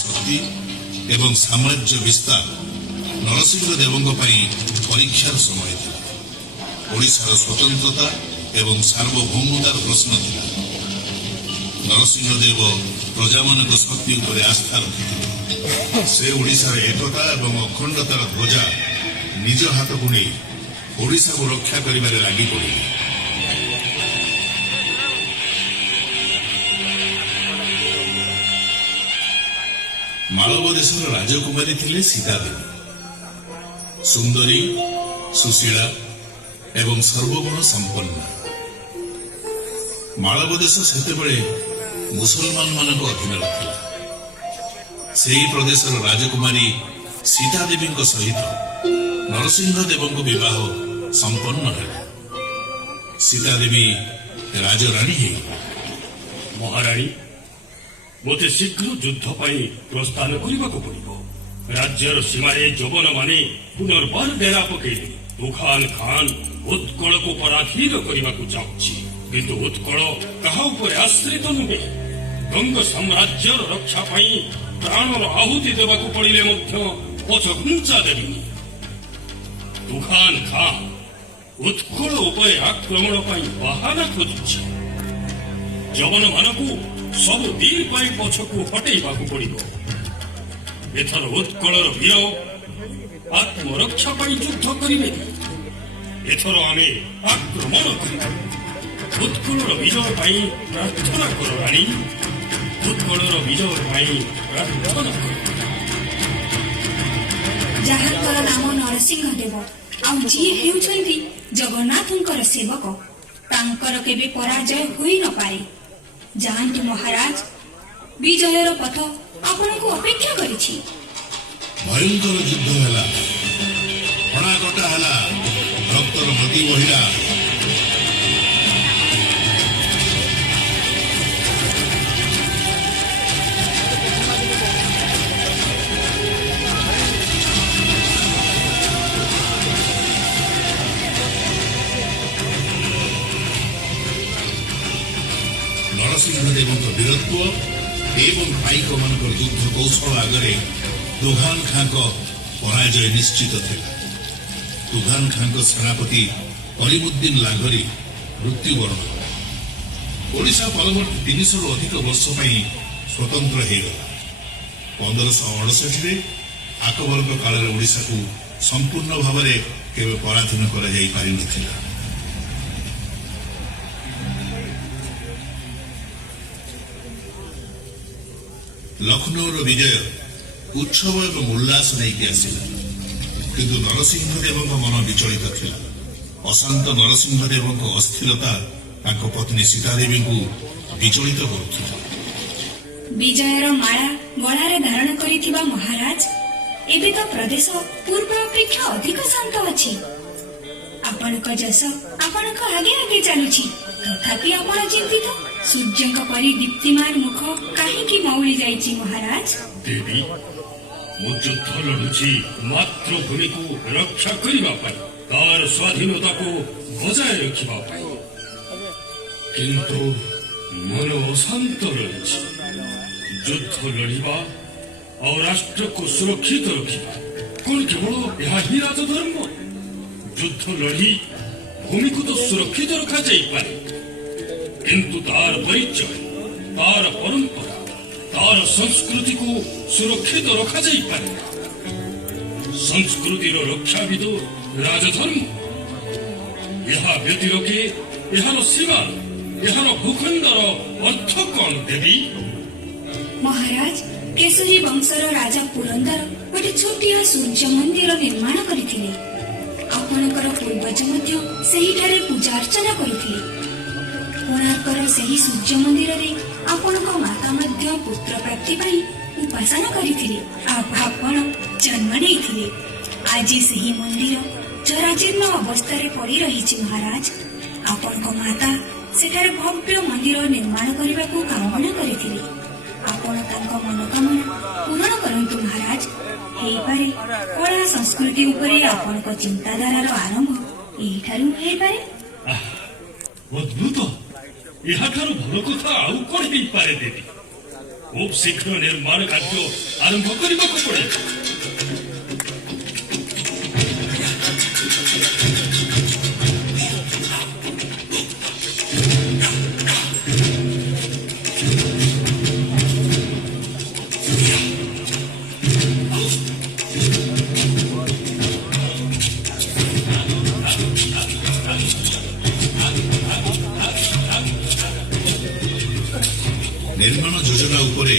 ଶକ୍ତି ଏବଂ ସାମ୍ରାଜ୍ୟ ବିସ୍ତାର ନରସିଂହ ଦେବଙ୍କ ପାଇଁ ପରୀକ୍ଷାର ସମୟ ଥିଲା। ଓଡ଼ିଶାର ସ୍ୱତନ୍ତ୍ରତା ଏବଂ ସାର୍ବଭୌମତାର ପ୍ରଶ୍ନ ଥିଲା। ନରସିଂହ ଦେବ ପ୍ରଜାମାନଙ୍କ ଶକ୍ତି ଉପରେ ଆସ୍ଥା ରଖିଥିଲେ। ସେ ଓଡ଼ିଶାର ଏକତା ଏବଂ ଅଖଣ୍ଡତାର ଧ୍ୱଜା ନିଜ ହାତକୁ ନେଇ ଓଡ଼ିଶାକୁ ରକ୍ଷା କରିବାରେ ଲାଗି ପଡ଼ିଲେ। ମାଳବ ଦେଶର ରାଜକୁମାରୀ ଥିଲେ ସୀତା ଦେବୀ। ସୁନ୍ଦରୀ, ସୁଶୀଳା ଏବଂ ସର୍ବଗୁଣ ସମ୍ପନ୍ନ। ମାଳବ ଦେଶ ସେତେବେଳେ ମୁସଲମାନ ମାନଙ୍କ ଅଧୀନରେ ଥିଲା। ସେହି ପ୍ରଦେଶର ରାଜକୁମାରୀ ସୀତା ଦେବୀଙ୍କ ସହିତ ନରସିଂହ ଦେବଙ୍କ ବିବାହ ସମ୍ପନ୍ନ ହେଲା। ସୀତା ଦେବୀ ରାଜରାଣୀ ହେଇଗଲେ। ମହାରାଣୀ, ମୋତେ ଶୀଘ୍ର ଯୁଦ୍ଧ ପାଇଁ ପ୍ରସ୍ଥାନ କରିବାକୁ ପଡ଼ିବ। ରାଜ୍ୟର ସୀମାରେ ଯବନମାନେ ପୁନର୍ବାର ଡେରା ପକେଇଲେ। ତୁଫାନ ଖାନ୍ ଉତ୍କଳକୁ ପରାଧୀନ କରିବାକୁ ଚାହୁଁଛି, କିନ୍ତୁ ଉତ୍କଳ କାହା ଉପରେ ଆଶ୍ରିତ ନୁହେଁ। ଗଙ୍ଗ ସାମ୍ରାଜ୍ୟର ରକ୍ଷା ପାଇଁ ପ୍ରାଣର ଆହୁତି ଦେବାକୁ ପଡ଼ିଲେ ମଧ୍ୟ ପଛଘୁଞ୍ଚା ଦେବିନି। ତୁଫାନ ଖାନ୍ ଉତ୍କଳ ଉପରେ ଆକ୍ରମଣ ପାଇଁ ବାହାନା ଖୋଜୁଛି। ଯବନମାନଙ୍କୁ ସବୁ ଦିନ ପାଇଁ ପଛକୁ ହଟେଇବାକୁ ପଡ଼ିବ। ଏଥର ଉତ୍କଳର ବୀର ଆତ୍ମରକ୍ଷା ପାଇଁ ଯୁଦ୍ଧ କରିବେ। ଏଥର ଆମେ ଆକ୍ରମଣ କରିବା। ଉତ୍କଳର ବିଜୟ ପାଇଁ ପ୍ରାର୍ଥନା କର ରାଣୀ। ଉତ୍କଳର ବିଜୟ ପାଇଁ ପ୍ରାର୍ଥନା କର। ଯାହାଙ୍କର ନାମ ନରସିଂହ ଦେବ ଆଉ ଯିଏ ହେଉଛନ୍ତି ଜଗନ୍ନାଥଙ୍କର ସେବକ, ତାଙ୍କର କେବେ ପରାଜୟ ହୋଇ ନପାରେ। ଯାଆନ୍ତୁ ମହାରାଜ, ବିଜୟର ପଥ ଆପଣଙ୍କୁ ଅପେକ୍ଷା କରିଛି। ଭୟଙ୍କର ଯୁଦ୍ଧ ହେଲା, ହଣାକଟା ହେଲା, ରକ୍ତର ନଦୀ ବହିଲା। ନରସିଂହ ଦେବଙ୍କ ବୀରତ୍ୱ ଏବଂ ପାଇକମାନଙ୍କର ଯୁଦ୍ଧ କୌଶଳ ଆଗରେ ତୁଘାନ ଖାଁଙ୍କ ପରାଜୟ ନିଶ୍ଚିତ ଥିଲା। ତୁଘାନ ଖାଁଙ୍କ ସେନାପତି କଲିମୁଦ୍ଦିନ ଲାଘରି ମୃତ୍ୟୁବରଣ କଲା। ଓଡ଼ିଶା ପରବର୍ତ୍ତୀ 300ରୁ ଅଧିକ ବର୍ଷ ପାଇଁ ସ୍ୱତନ୍ତ୍ର ହୋଇଗଲା। 1568ରେ ଆକବରଙ୍କ କାଳରେ ଓଡ଼ିଶାକୁ ସମ୍ପୂର୍ଣ୍ଣ ଭାବରେ କେବେ ପରାଧୀନ କରାଯାଇ ପାରିନଥିଲା। ଲକ୍ଷ୍ନୌର ବିଜୟ ଉତ୍ସବ ଏବଂ ଉଲ୍ଲାସ ନେଇକି ଆସିଲା, କିନ୍ତୁ ନରସିଂହ ଦେବଙ୍କ ମନ ବିଚଳିତ ଥିଲା। ଅଶାନ୍ତ ନରସିଂହ ଦେବଙ୍କ ଅସ୍ଥିରତା ତାଙ୍କ ପତ୍ନୀ ସୀତା ଦେବୀଙ୍କୁ ବିଚଳିତ କରୁଥିଲା। ବିଜୟର ମାଳା ଗଳାରେ ଧାରଣ କରିଥିବା ମହାରାଜ, ଏବେ ତ ପ୍ରଦେଶ ପୂର୍ବ ଅପେକ୍ଷା ଅଧିକ ଶାନ୍ତ ଅଛି। ଆପଣଙ୍କ ଯଶ ଆପଣଙ୍କ ଆଗେ ଆଗେ ଚାଲୁଛି, ତଥାପି ଆପଣ ଚିନ୍ତିତ। ସୂର୍ଯ୍ୟଙ୍କ ପରି ଦୀପ୍ତିମାନ ମୁଖ କାହିଁକି ମଉଳି ଯାଇଛି ମହାରାଜ? ଦେବୀ, ମୁଁ ଯୁଦ୍ଧ ଲଢୁଛି ମାତୃଭୂମିକୁ ରକ୍ଷା କରିବା ପାଇଁ, ତାର ସ୍ୱାଧୀନତାକୁ ବଜାୟ ରଖିବା ପାଇଁ, କିନ୍ତୁ ମନ ଅଶାନ୍ତ ରହିଛି। ଯୁଦ୍ଧ ଲଢିବା ଆଉ ରାଷ୍ଟ୍ରକୁ ସୁରକ୍ଷିତ ରଖିବା କଣ କେବଳ ଏହା ହିଁ ରାଜଧର୍ମ? ଯୁଦ୍ଧ ଲଢି ଭୂମିକୁ ତ ସୁରକ୍ଷିତ ରଖାଯାଇପାରେ, କିନ୍ତୁ ତାର ପରିଚୟ, ତାର ପରମ୍ପରା, ତାର ସଂସ୍କୃତିକୁ ସୁରକ୍ଷିତ ରଖାଯାଇପାରେ। ସଂସ୍କୃତିର ରକ୍ଷାବିଦ ରାଜଧର୍ମ। ଏହା ବ୍ୟତିରେକ ଏହାର ସୀମା, ଏହାର ଭୂଖଣ୍ଡର ଅର୍ଥ କଣ ଦେବୀ? ମହାରାଜ, କେଶରୀ ବଂଶର ରାଜା ପୁରନ୍ଦର ଗୋଟେ ଛୋଟିଆ ସୂର୍ଯ୍ୟ ମନ୍ଦିର ନିର୍ମାଣ କରିଥିଲେ। ଆପଣଙ୍କର ପୂର୍ବଜ ମଧ୍ୟ ସେହିଠାରେ ପୂଜା ଅର୍ଚ୍ଚନା କରିଥିଲେ। କୋଣାର୍କର ସେହି ସୂର୍ଯ୍ୟ ମନ୍ଦିରରେ ଆପଣଙ୍କ ମାତା ମଧ୍ୟ ପୁତ୍ର ପ୍ରାପ୍ତି ପାଇଁ ଉପାସନା କରିଥିଲେ। ଆପଣ ଜନ୍ମ ନେଇଥିଲେ। ଆଜି ସେହି ମନ୍ଦିର ଜରାଜୀର୍ଣ୍ଣ ଅବସ୍ଥାରେ ପଡ଼ି ରହିଛି ମହାରାଜ। ଆପଣଙ୍କ ମାତା ସେଠାରେ ଭବ୍ୟ ମନ୍ଦିର ନିର୍ମାଣ କରିବାକୁ କାମନା କରିଥିଲେ। ଆପଣ ତାଙ୍କ ମନୋକାମନା ପୂରଣ କରନ୍ତୁ ମହାରାଜ। ହେଇପାରେ କଳା ସଂସ୍କୃତି ଉପରେ ଆପଣଙ୍କ ଚିନ୍ତାଧାରାର ଆରମ୍ଭ ଏହିଠାରୁ ହେଇପାରେ। ଅଦ୍ଭୁତ! ଏହାଠାରୁ ଭଲ କଥା ଆଉ କଣ ହେଇପାରେ ଦେବୀ? ଖୁବ୍ ଶୀଘ୍ର ନିର୍ମାଣ କାର୍ଯ୍ୟ ଆରମ୍ଭ କରିବାକୁ ପଡ଼ିବ। ନିର୍ମାଣ ଯୋଜନା ଉପରେ